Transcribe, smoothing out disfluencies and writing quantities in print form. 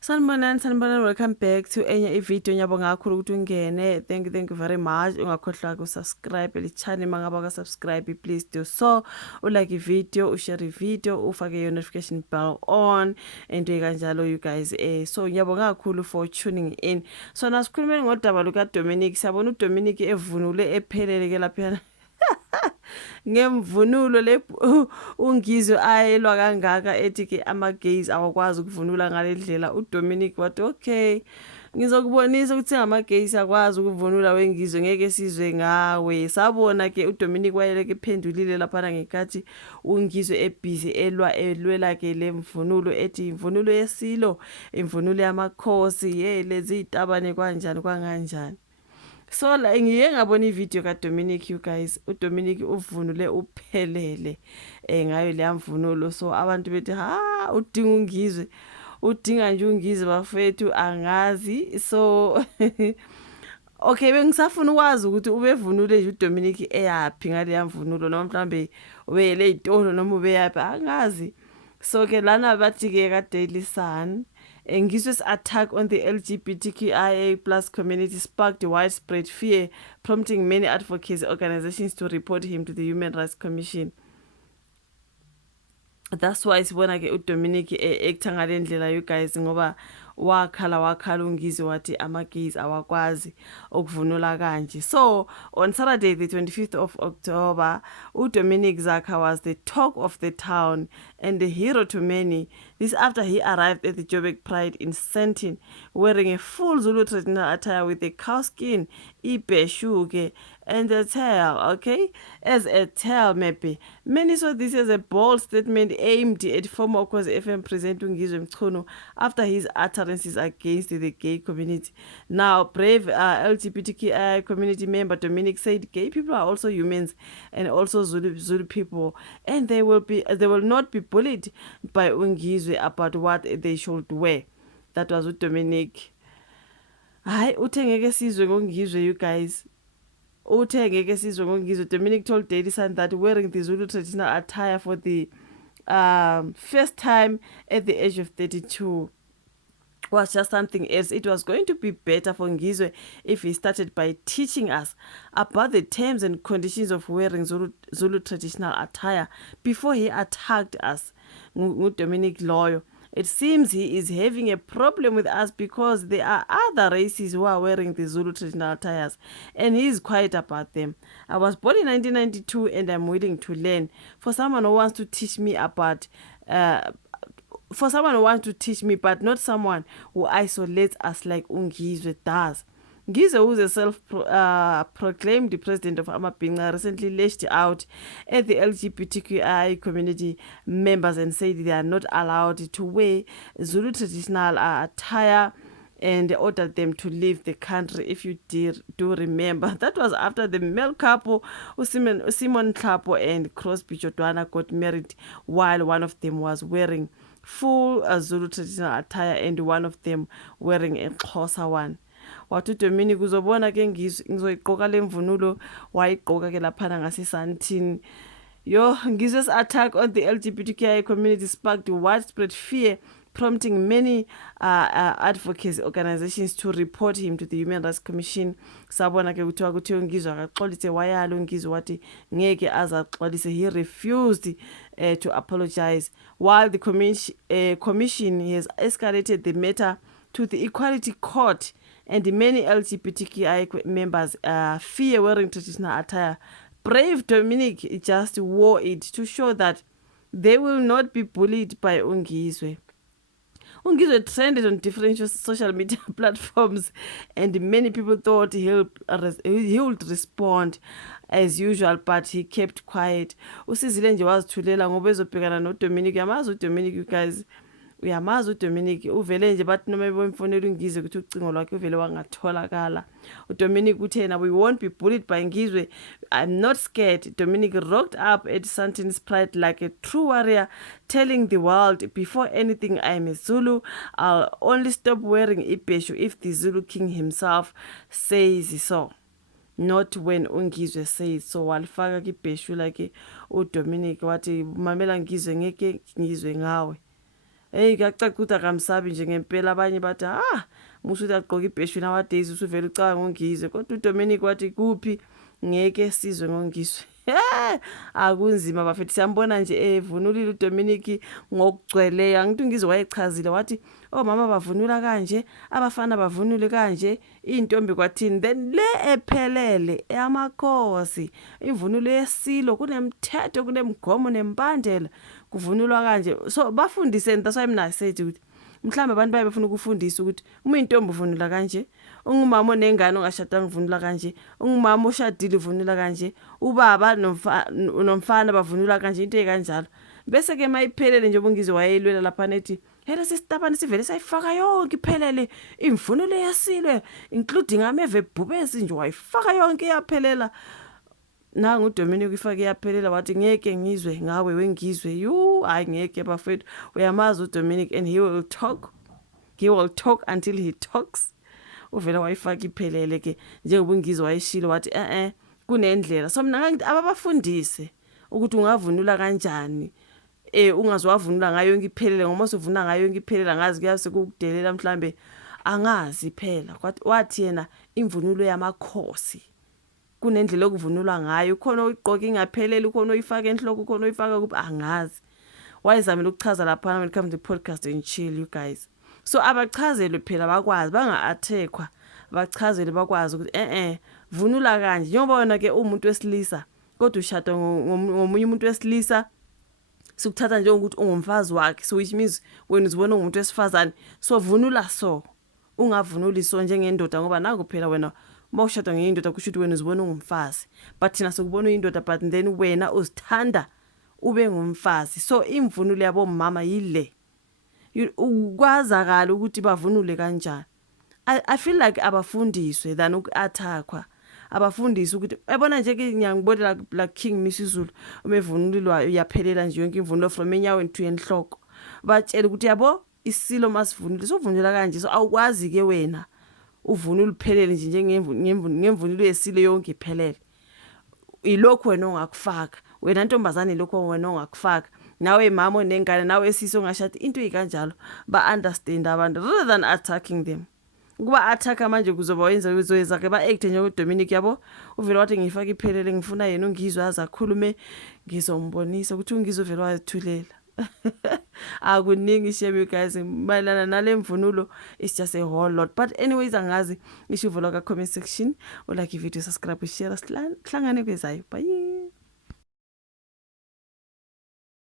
Sanibonani, welcome back to enye ivideo ngiyabonga kakhulu ukuthi ungene. Thank you very much. Ungakhohlwa ukusubscribe le channel mangaba ka subscribe, please do so. Ulike ivideo, ushare ivideo, ufake your notification bell on into kanjalo you guys. So ngiyabonga kakhulu for tuning in. So nasikhulumeni ngodaba luka Dominic. Siyabona uDominic evunule ephelele ke lapha. Ngemvunulo le ungizwe ayelwa kangaka ethi ke ama-gays awakwazi ukuvunula ngalendlela. uDominic wathi okay, ngizokubonisa ukuthi ngama-gays akwazi ukuvunula wengizwe ngeke sizwe ngawe. Sabona ke uDominic wayeleke ephendulile laphana ngekathi ungizwe ebhizi elwela ke le mvunulo ethi imvunulo yesilo, imvunulo yamakhosi, lezi itabane kanjani kwanganjani. So la ngiye ngabona ivideo kaDominic you guys. uDominic uvunule uphelele ngayo le mvunulo. So abantu bethi udinga ungizwe, udinga nje ungizwe bafethu angazi. So okay, bengisafuna ukwazi ukuthi ubevunule nje uDominic eyapi ngale mvunulo, noma mhlambe ubeyele izitolo noma ubeyapi angazi. So ke lana bathi ke ka Daily Sun, Ngizwe's attack on the LGBTQIA plus community sparked widespread fear, prompting many advocacy organizations to report him to the Human Rights Commission. That's why sibona ke uDominic ekuthanga le ndlela you guys, ngoba wakhala ungizwe wathi ama-gays awakwazi ukuvunula kanje. So on Saturday the 25th of October, uDominic Zaka was the talk of the town and a hero to many. This after he arrived at the Joburg Pride in Sandton wearing a full Zulu traditional attire with a cow skin, ibheshu and a tail, okay? As a tail maybe. Many saw this as a bold statement aimed at former Ukhozi FM presenter Ngizwe Mchunu after his utterances against the gay community. Now, brave LGBTQI community member Dominic said gay people are also humans and also Zulu people, and they will not be bullied by Ngizwe about what they should wear. That was with Dominic. Hayi uthe ngeke sizwe ngongizwe you guys. Dominic told Daily Sun that wearing the Zulu traditional attire for the first time at the age of 32 was just something else. It was going to be better for Ngizwe if he started by teaching us about the terms and conditions of wearing Zulu traditional attire before he attacked us. Dominic Loyo. It seems he is having a problem with us because there are other races who are wearing the Zulu traditional attires, and he is quiet about them. I was born in 1992 and I'm willing to learn. For someone who wants to teach me but not someone who isolates us like Ungizwe does. Ngizwe, who is a self-proclaimed president of Amabhinqa, recently lashed out at the LGBTQI community members and said they are not allowed to wear Zulu traditional attire and ordered them to leave the country. If you do remember, that was after the male couple Simon Tlapo and Crosby Jodwana got married, while one of them was wearing full Zulu traditional attire and one of them wearing a Xhosa one. Wathi uDominic uzobona ke ngizoyiqoka le mvunulo wayiqoka ke laphana ngaseSandton. Ngizwe's attack on the LGBTQI community sparked widespread fear, prompting many advocacy organizations to report him to the Human Rights Commission. Sabona ke kuthiwa Ngizwe akaxolise, wayalo Ngizwe wathi ngeke azaxolise. He refused to apologize, while the commission has escalated the matter to the Equality Court, and many LGBTQI members fear wearing traditional attire. Brave Dominic just wore it to show that they will not be bullied by Ungizwe. Ungizwe trended on different social media platforms, and many people thought he would respond as usual, but he kept quiet. Usizile nje wazithulela ngoba ezobhekana noDominic. Yamazi uDominic you guys. Uyamazi uDominic uvele nje bathi noma bemfonela Ngizwe ukuthi ucingo lwakhe uvele wangatholakala. uDominic uthe we won't be bullied by Ngizwe. I'm not scared. Dominic rocked up at Sandton's Pride like a true warrior, telling the world, before anything, I'm a Zulu. I'll only stop wearing ibheshu if the Zulu king himself says so, not when Ungizwe says so. Walifaka ibheshu like uDominic wathi mamela Ngizwe ngeke ngizwe ngawe. hey kuyacaca ukuthi akamsabi nje ngempela abanye bathi musuthi agqoka ibheshu nowadays usuvela ucanga ngoNgizwe kodwa uDominic wathi kuphi ngeke sizwe ngoNgizwe. Akunzima bafethu siyambona nje evunulile uDominic ngokugcweleyo angithi uNgizwe wayechazile wathi omama bavunula kanje abafana bavunule kanje intombi kwathini then le ephelele eyamakhosi imvunulo yesilo kunemthetho kunemgomo nembandela kuvunulwa kanje so bafundiseni that's why mina said ukuthi mhlambe abantu bayebefuna ukufundisa ukuthi uma intombi uvunula kanje ungumama onengane ongashadanga uvunula kanje ungumama oshadile uvunula kanje ubaba nomfana bavunula kanje into ekanjalo bese ke mayiphelele nje uNgizwe wayelwela lapha nethi hela sisitabane sivele sayifaka yonke iphelele imvunulo yasilwe including ameve bhubesi nje wayifaka yonke yaphelela nangu uDominic ifake yaphelela wathi ngeke ngizwe ngawe weNgizwe hayi ngeke bafethu uyamazi uDominic and he will talk until he talks uvela wayifaka iphelele ke njengoba uNgizwe wayeshilo wathi kunendlela so mina ngithi ababafundise ukuthi ungavunula kanjani ungazwavunula ngayo yonke iphelele ngoba usuvuna ngayo yonke iphelele ngazi kuyase kukudelela mhlambe angazi phela wathi yena imvunulo yamakhosi kunendlela okuvunulwa ngayo khona oyiqoka ingaphelele khona oyifaka enhloko khona oyifaka kuphi angazi wayezamela ukuchaza lapha when it comes to podcast and chill you guys so abachazelwe phela bakwazi banga-attackwa bachazelwe bakwazi ukuthi vunula kanje njengoba wona ke umuntu wesilisa kodwa ushada ngomunye umuntu wesilisa sikuthatha njengokuthi ungumfazi wakhe so which means wena uzibona umuntu wesifazane so vunula so ungavunuli so njengendoda ngoba nangu phela wena mawushada ngeyindoda kusho ukuthi wena uzibona ungumfazi but thina sokubona uyindoda but then wena uzithanda ube ngumfazi so imvunulo yabo mama yile ukwazakala ukuthi bavunule kanjani I feel like abafundiswe than uku-attackwa abafundisi ukuthi ebona nje ke ngiyangibona la King Misizulu umevunulilwa yaphelela nje yonke imvunulo from enyaweni to enhloko batshela ukuthi yabo isilo masivunule sovunula kanje so awukwazi ke wena uvunula uphelele nje ngemvunulo yesilo yonke iphelele ilokho wena ongakufaka wena ntombazane lokho wena ongakufaka nawe mama onengane nawe esisi ongashadi into ikanjalo ba understand abantu rather than attacking them kuba attack manje kuzoba wenza ke ba act nje uDominic yabo uvela wathi ngifaka iphelele ngifuna yena uNgizwe azakhulume ngizombonisa ukuthi uNgizwe vele wayethulela akuningi shame you guys mayelana nale mvunulo it's just a whole lot but anyways angazi isho vloga comment section like i video subscribe share sihlangane kwezayo bye.